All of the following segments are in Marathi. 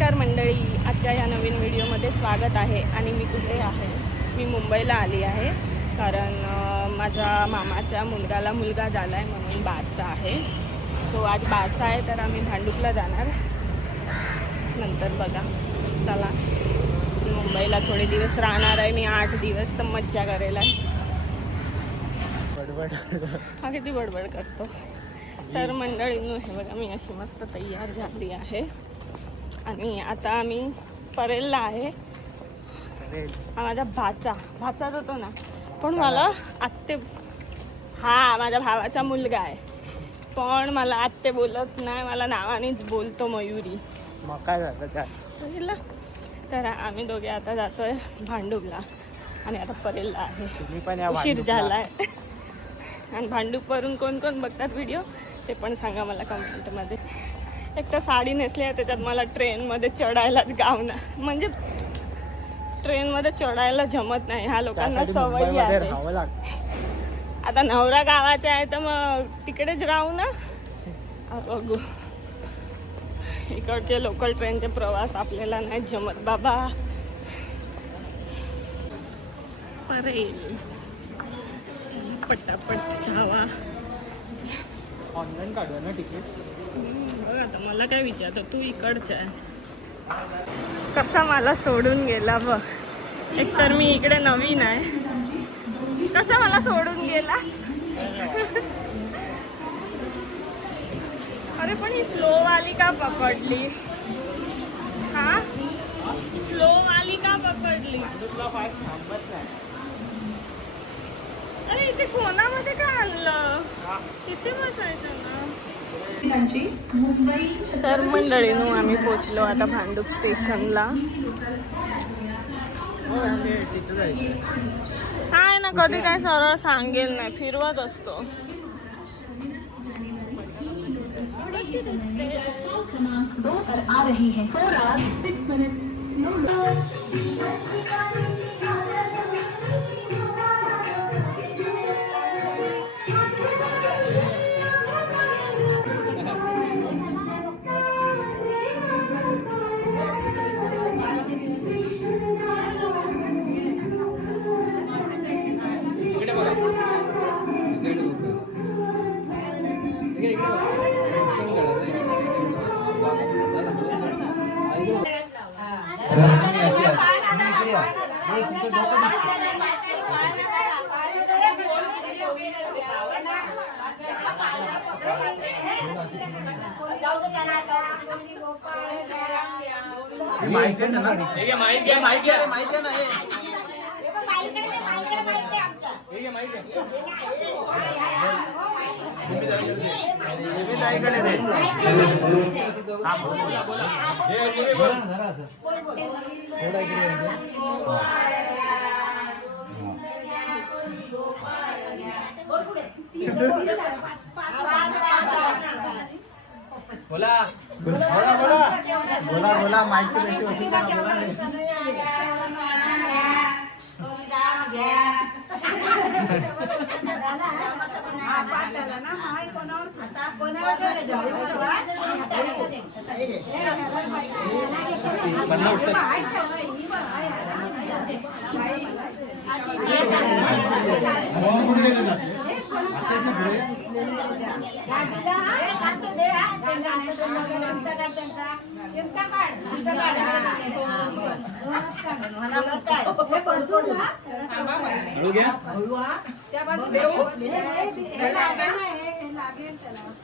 नमस्कार मंडळी, आजच्या या नवीन व्हिडिओमध्ये स्वागत आहे. आणि मी कुठे आहे? मी मुंबईला आली आहे कारण माझ्या मामाच्या मुलगाला मुलगा झाला आहे म्हणून बारसा आहे. सो आज बारसा आहे तर आम्ही भांडुपला जाणार. नंतर बघा, चला मुंबईला थोडे दिवस राहणार आहे मी, 8 दिवस. तर मज्जा करायला. हा किती बडबड करतो. तर मंडळींनो, हे बघा मी अशी मस्त तयार झाली आहे आणि आता आम्ही परेलला आहे. हा माझा भाचा होतो ना, पण मला आत्ते, हा माझ्या भावाचा मुलगा आहे, पण मला आत्ते बोलत नाही, मला नावानेच बोलतो मयुरी. मग काय झालं तर आम्ही दोघे आता जातोय भांडुपला आणि आता परेलला आहे. तुम्ही पण उशीर झालाय. आणि भांडूपवरून कोण कोण बघतात व्हिडिओ ते पण सांगा मला कमेंटमध्ये. एक तर साडी नेसली आहे, त्याच्यात मला ट्रेनमध्ये चढायलाच गावना, म्हणजे ट्रेनमध्ये चढायला जमत नाही. ह्या लोकांना सवय आहे. आता नवरा गावाचा आहे तर मग तिकडेच राहू ना. बघू, इकडचे लोकल ट्रेनचे प्रवास आपल्याला नाही जमत बाबा. परेल, पटापट जावा. ऑनलाईन काढूया ना तिकीट. बघ आता मला काय विचारतो, तू इकडच्या आहेस. कसा मला सोडून गेला बघ. एक तर मी इकडे नवीन आहे, कसा मला सोडून गेला. अरे पण ही स्लो वाली का पकडली? हा स्लो वाली का पकडली? अरे इथे कोणामध्ये का आणलं? तिथे बसायचं ना. तर मंडळींनो, आम्ही पोचलो आता भांडूप स्टेशनला. काय ना, कधी काय सरळ सांगेल नाही, फिरवत असतो. आ रही है 4 hours 6 minutes. माहिती आहे ना, माहिती आहे ना. बोला माहिती पैसे वसूल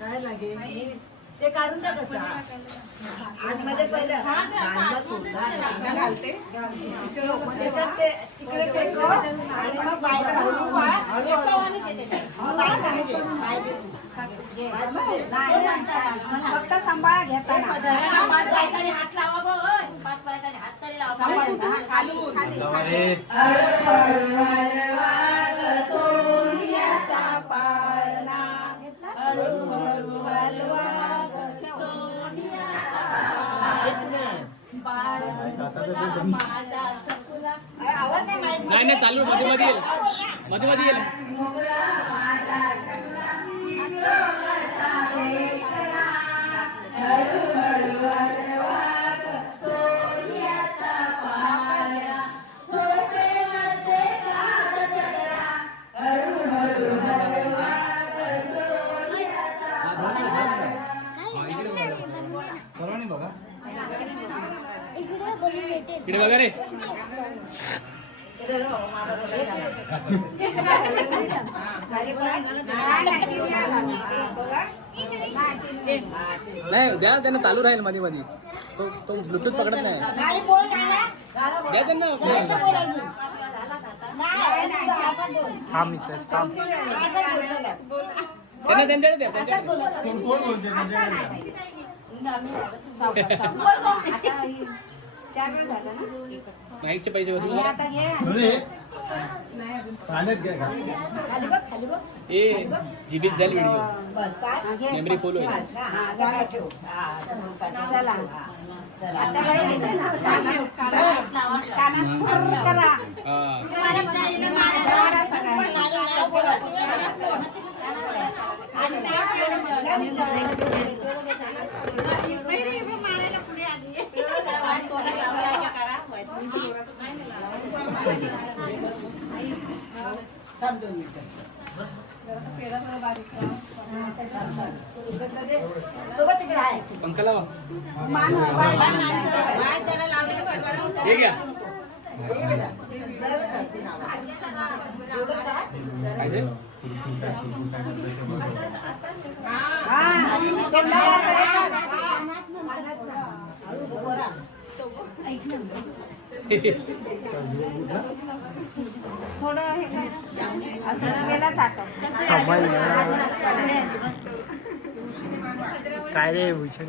काय लागेल ते काढून टाक. कसा आतमध्ये पहिलं घालते त्याच्यात ते तिकडे टेको आणि मग बाहेर फक्त सांभाळा घेताना हात लावा बघ, 5 बायकांनी हात तरी लावा. नाही चालू मध्ये येईल. बघा इकडे बघा रे. नाही द्या त्यांना चालू राहील मध्ये मध्ये तो ब्लूटूथ पकडत नाही. द्या त्यांना थांब इथेच थांब. त्यांना त्यांच्याकडे द्या. माईकचे पैसे बसून ए जीबीत जाईल व्हिडिओ मेमरी फुल होईल. पंखा लावा हे घ्या. काय रे भूषण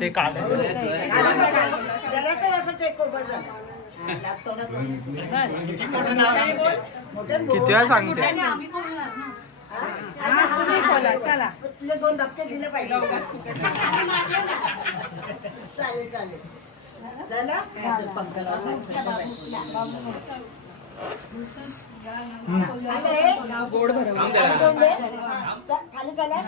ते काढ किती वेळा सांगते. चला तुला 2 धक्के दिले पाहिजे. चालेल चालेल झालं पंखा गोड खाली चला.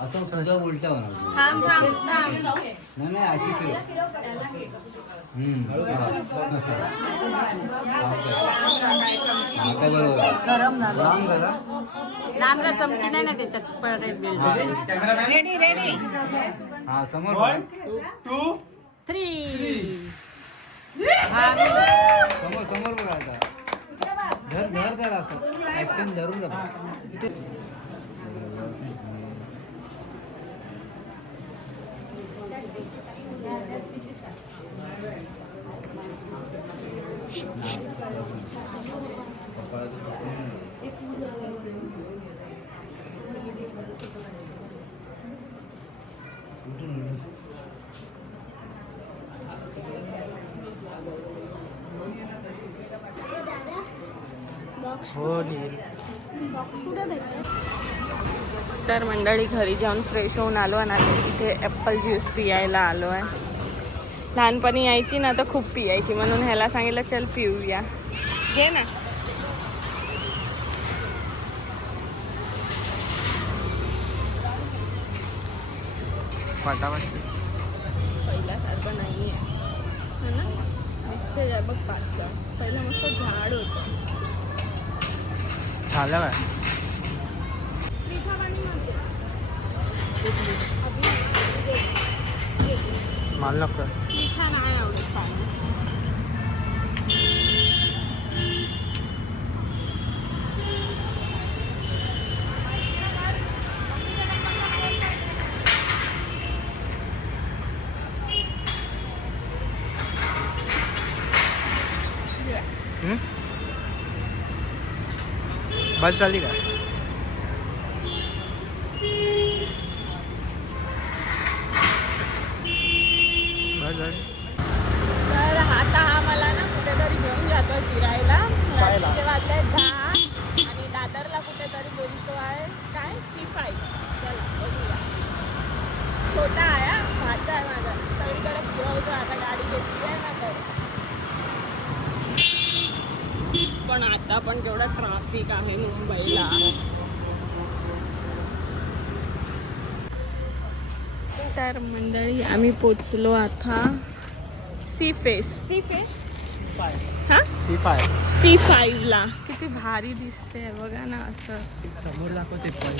असं तुझा उलटा होणार. नाही अशी फिर. लांबला चमकी नाही ना त्याच्यात रेडी रेडी. हा समोर 1 2 3. समोर समोर बघा आता. धर धर करा असं ऍक्शन धरून जा. तर मंडळी घरी जाऊन फ्रेश होऊन आलो आणि आता इथे ॲपल ज्यूस पियायला आलो आहे. लहानपणी यायची ना तर खूप पियायची म्हणून ह्याला सांगितलं चल पिऊया. घे ना. पहिल्यासारखं नाही आहे ना. दिसते बघ पाच. पहिलं मस्त झाड होतं. झालं काय मला नको. मिठा नाही आवडत खायला. बस झाली का. तर आता हा मला ना कुठेतरी घेऊन जातो फिरायला. तिथे वाजले 10 आणि दादरला कुठेतरी बोलतो आहे पण आता पण केवढा ट्रॅफिक आहे मुंबईला. तर मंडळी आम्ही पोचलो आता सी फेस हा C5 ला. किती भारी दिसते बघा ना असं. समोर दाखवते पण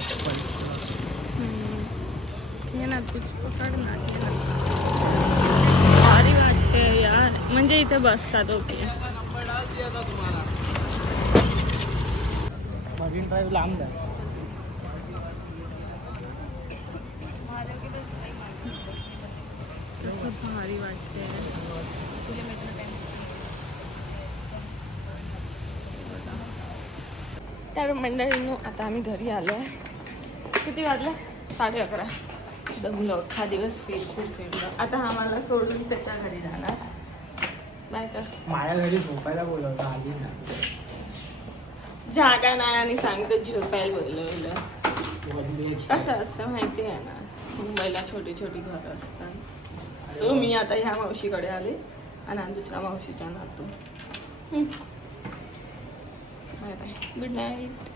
हे ना तूच पकड ना. भारी वाटते यार, म्हणजे इथे बसतात. ओके मरीन ड्राईव्ह लांब आहे. कसं भारी वाटते. तर मंडळींनो आता आम्ही घरी आलो आहे. किती वाजले? 11:30. दमलो, अख्खा दिवस फिरलो. आता हा मला सोडून त्याच्या घरी जाणार. बाय कर. माझ्या घरी झोपायला बोलवलं आली ना. जागा नाही आणि सांगतो झोपायला बोलवलं. कसं असतं माहिती आहे ना, मुंबईला छोटी छोटी घरं असतात. सो मी आता ह्या मावशीकडे आले आणि दुसऱ्या मावशीच्या नातू. Bye bye, good night.